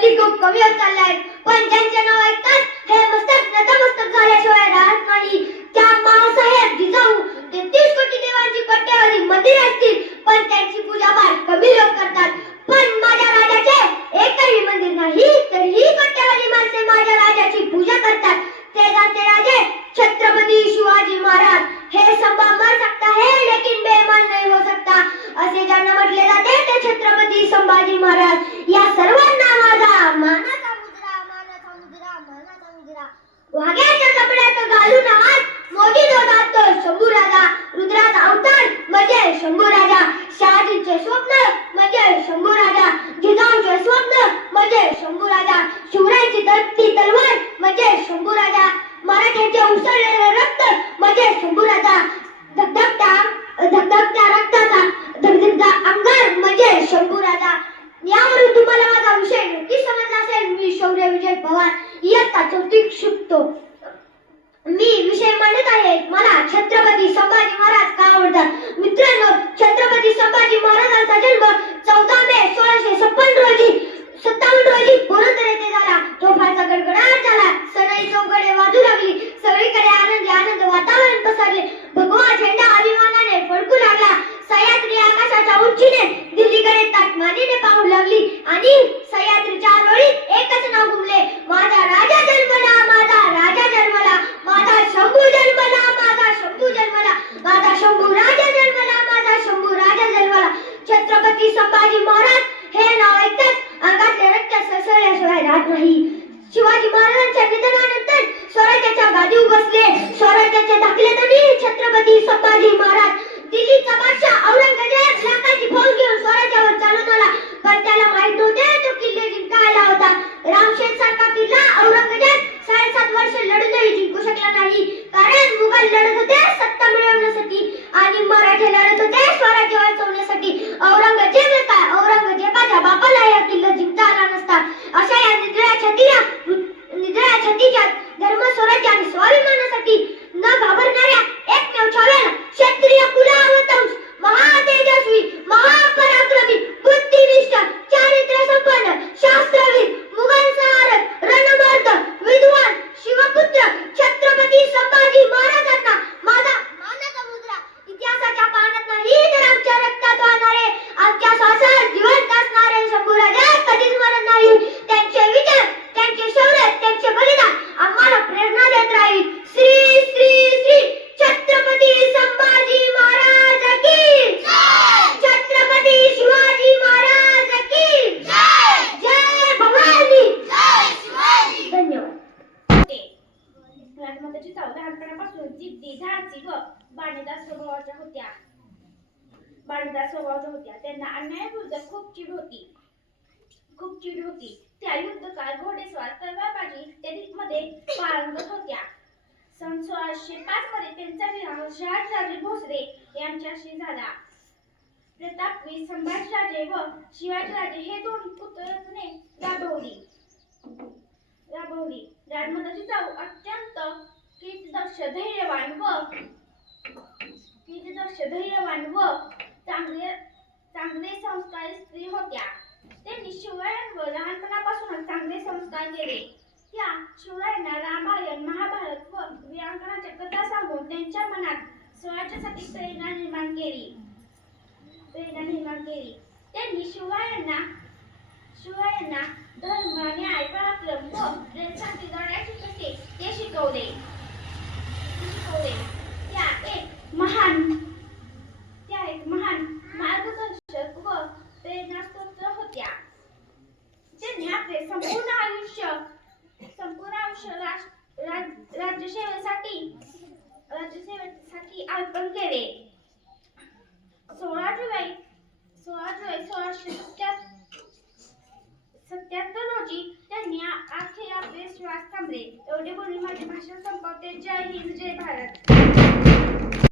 हल्ली खूप कमी होत चालल्या आहेत. पण ज्यांचे नाव ऐकतात हे मस्तक नतमस्तक झाल्याशिवाय राहत नाही. त्या माँसाहेब जिजाऊ 33 कोटी देवांची कोट्यावधी मंदिरे असतील, पण त्यांची पूजा फार कमी लोक करतात. पण माझ्या राजाचे एकही मंदिर नाही, तरीही कोट्यावधी माणसे माझ्या राजाची पूजा करतात. ते जाते राजे छत्रपती शिवाजी महाराज. हे संभव मर सकता है लेकिन बेईमान नहीं हो सकता, असे ज्यांना म्हटले जाते ते छत्रपती संभाजी महाराज. या सर्वांना माझा मानाचा मुजरा, मानाचा मुजरा, मानाचा मुजरा. वाघ्याच्या कपड्यात घालून हात मोदी दोघात तो शंभू राजा. रुद्राचा अवतार म्हणजे शंभू राजा. शहाजींचे स्वप्न म्हणजे शंभू राजा. जिजाऊंचे स्वप्न म्हणजे शंभू राजा. शिवरायांची तळपती तलवार म्हणजे शंभू राजा. मराठ्यांचे उसळलेले रक्त म्हणजे शंभू राजा. धगधगत्या रक्ताचा धगधगता अंगार म्हणजे शंभू राजा. यावरून तुम्हाला माझा विषय नक्की समजला असेल. मी शौर्य विजय पवार, इयत्ता 4थी शिकतो. मी विषय मांडत आहे, मला छत्रपती संभाजी महाराज का आवडतात. मित्रांनो, छत्रपती संभाजी महाराजांचा जन्म 14 मे 1657 रोजी पुरंदर येथे झाला. तोफांचा गडगडाट झाला. सनई चौकडे वाजू लागली. सगळीकडे आनंद वातावरण पसरले. भगवा झेंडा अभिमानाने फडकू लागला. सह्याद्री आकाशाच्या उंचीने दिल्लीकडे ताटमानेने पाहू लागली आणि सह्याद्रीच्या रोळीत एकच नाव घुमले, माझा राजा जन्मला, माझा राजा जन्मला, माझा शंभू जन्मला, माझा शंभू जन्मला, माझा शंभू राजा जन्मला, माझा शंभू राजा जन्मला. छत्रपती संभाजी महाराज हे नाव ऐकताच अंगातले रक्त सळसळल्याशिवाय राहत नाही. शिवाजी महाराजांच्या निधनानंतर स्वराज्याच्या गादीवर बसले. स्वराज्याचे दाखलेदारी छत्रपती संभाजी महाराज. दिल्लीचा बादशाह औरंगजेब लाखाची फौज घेऊन स्वराज्यावर चालून आला, पण त्याला माहित नव्हते तो किल्ले जिंकायला होता. रामशेर सारखा किल्ला औरंगजेब 7.5 वर्ष लढूनही जिंकू शकला नाही, कारण मुघल लढत होते सत्ता मिळवण्यासाठी आणि मराठे लढत होते स्वराज्य वाचवण्यासाठी. औरंगजेबाच्या बापाला या किल्ला जिंकता आला नसता. अशा या निधड्या छतीच्या धर्म, स्वराज्य आणि स्वाभिमानासाठी न घाबरणाऱ्या एकमेव छाव्याला क्षत्रिय कुलावतंस, महातेजस्वी, महापराक्रमी, बुद्धिनिष्ठ, चारित्र्य संपन्न, शास्त्रवीर, मुघल संहारक, रणमर्द, विद्वान, शिवपुत्र छत्रपती संभाजी महाराजांना माझा मानाचा मुजरा. इतिहासाच्या पानात नाही तर आमच्या रक्तात वाहणारे, आमच्या श्वासात जिवंत असणारे शंभू राजा कधीच मरत नाही. त्यांचे विचार, त्यांचे शौर्य, त्यांचे बलिदान आम्हाला प्रेरणा देत राहील. श्री श्री श्री छत्रपती संभाजी महाराज की जय. छत्रपती शिवाजी महाराज की जय. जय भवानी, जय शिवाजी. धन्यवाद. राजमाताची चाव लहानपणापासून जिद्दी, धाडसी व बाणेदार स्वभावाच्या होत्या. त्यांना अन्यायाविरुद्ध खूप चीड होती. त्या युद्धकाळ, घोडेस्वार, तलवारबाजी इत्यादीमध्ये पारंगत होत्या. सन 1605 मध्ये त्यांचा विवाह शहाजीराजे भोसले यांच्याशी झाला. प्रतापवीर संभाजीराजे व शिवाजीराजे हे दोन पुत्ररत्ने राबवली. राजमाताची जाऊ अत्यंत कीर्तिदक्ष, धैर्यवान व चांगले संस्कारी स्त्री होत्या. त्यांनी शिवरायांवर लहानपणापासूनच चांगले संस्कार केले. त्या शिवरायांना रामायण, महाभारत व वीरांगनाच्या कथा सांगून त्यांच्या मनात स्वराज्यासाठी प्रेरणा निर्माण केली. त्यांनी शिवरायांना धर्म, न्याय, पराक्रम व देशासाठी लढायचे कसे ते शिकवले. त्या एक महान मार्गदर्शक व प्रेरणास्त्रोत होत्या. त्यांनी आपले संपूर्ण आयुष्य राज्यसेवेसाठी अर्पण केले. 16 जुलै 1677 रोजी त्यांनी अखेर आपले श्वास थांबले. एवढे बोलून माझे भाषण संपवते. जय हिंद, जय भारत.